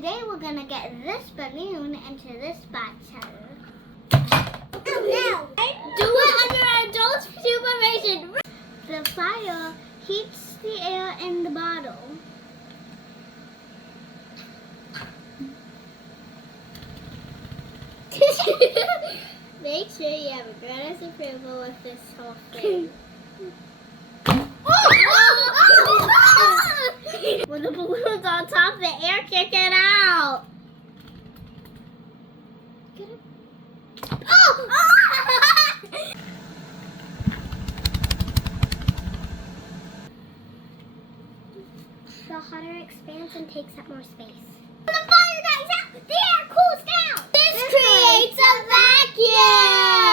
today we're gonna get this balloon into this bathtub. Oh no! Do it under adult supervision. The fire heats the air in the bottle. Make sure you have a grandma's approval with this whole thing. When the balloon's on top, the air can't get out. Get it? Oh! The hotter it expands and takes up more space. When the fire dies out, the air cools down. This creates a vacuum.